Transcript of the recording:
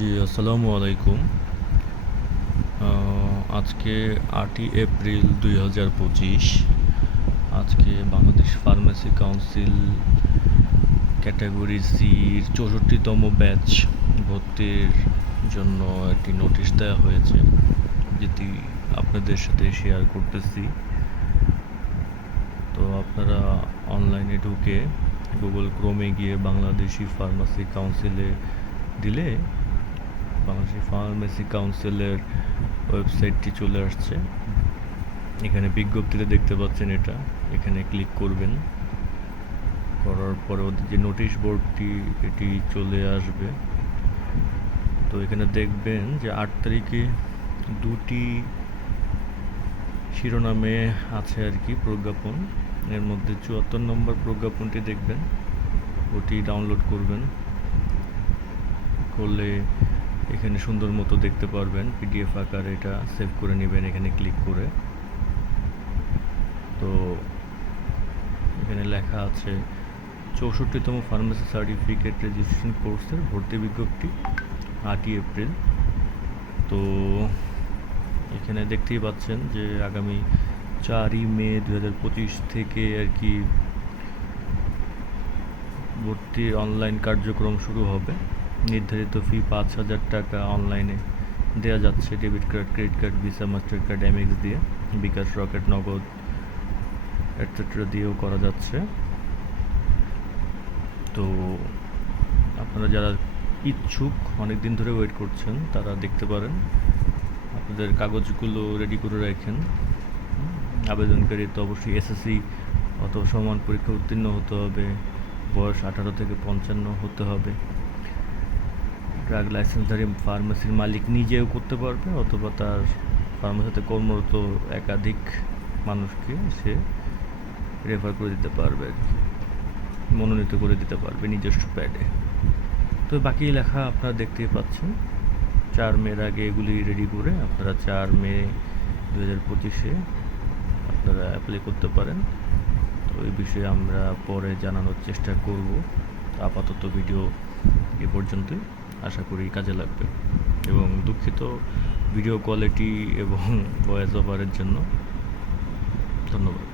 জি, আসসালামু আলাইকুম। আজকে আটই এপ্রিল দুই হাজার পঁচিশ। আজকে বাংলাদেশ ফার্মেসি কাউন্সিল ক্যাটাগরি সির চৌষট্টিতম ব্যাচ ভর্তির জন্য একটি নোটিশ দেওয়া হয়েছে, যেটি আপনাদের সাথে শেয়ার করতেছি। তো আপনারা অনলাইনে ঢুকে গুগল ক্রোমে গিয়ে বাংলাদেশি ফার্মাসি কাউন্সিলে দিলে বাংলাদেশি ফার্মেসি কাউন্সিলের ওয়েবসাইটটি চলে আসছে। এখানে বিজ্ঞপ্তিতে দেখতে পাচ্ছেন এটা। এখানে ক্লিক করবেন। করার পরে ওদের যে নোটিশ বোর্ডটি এটি চলে আসবে। তো এখানে দেখবেন যে আট তারিখে দুটি শিরোনামে আছে আর কি প্রজ্ঞাপন। এর মধ্যে চুয়াত্তর নম্বর প্রজ্ঞাপনটি দেখবেন। ওটি ডাউনলোড করবেন। করলে এখানে সুন্দর মতো দেখতে পারবেন। পিডিএফ আকারে এটা সেভ করে নেবেন এখানে ক্লিক করে। তো এখানে লেখা আছে, চৌষট্টিতম ফার্মেসি সার্টিফিকেট রেজিস্ট্রেশন কোর্সের ভর্তি বিজ্ঞপ্তি, আটই এপ্রিল। তো এখানে দেখতেই পাচ্ছেন যে আগামী চারই মে দু হাজার পঁচিশ থেকে আর কি ভর্তি অনলাইন কার্যক্রম শুরু হবে। নির্ধারিত ফি পাঁচ হাজার টাকা অনলাইনে দেওয়া যাচ্ছে debit card credit card Visa master card Amex দিয়ে। বিকাশ রকেট, নগদ এটসেট্রা দিয়েও করা যাচ্ছে। তো আপনারা যারা ইচ্ছুক অনেক দিন ধরে ওয়েট করছেন, তারা দেখতে পারেন। আপনাদের কাগজগুলো রেডি করে রাখেন। আবেদনকারী তো অবশ্যই এসএসসি অথবা সমান পরীক্ষা উত্তীর্ণ হতে হবে। বয়স আঠারো থেকে পঞ্চান্ন হতে হবে। ড্রাগ লাইসেন্সধারী ফার্মেসির মালিক নিজেও করতে পারবে অথবা তার ফার্মেসিতে কর্মরত একাধিক মানুষকে সে রেফার করে দিতে পারবে মনোনীত করে দিতে পারবে নিজস্ব প্যাডে তো বাকি লেখা আপনারা দেখতেই পাচ্ছেন। চার মের আগে এগুলি রেডি করে আপনারা চার মে দু হাজার পঁচিশে আপনারা অ্যাপ্লাই করতে পারেন। তো এই বিষয়ে আমরা পরে জানানোর চেষ্টা করব। আপাতত ভিডিও এ পর্যন্তই। আশা করি কাজে লাগবে। এবং দুঃখিত ভিডিও কোয়ালিটি এবং ভয়েস ওভারের জন্য। ধন্যবাদ।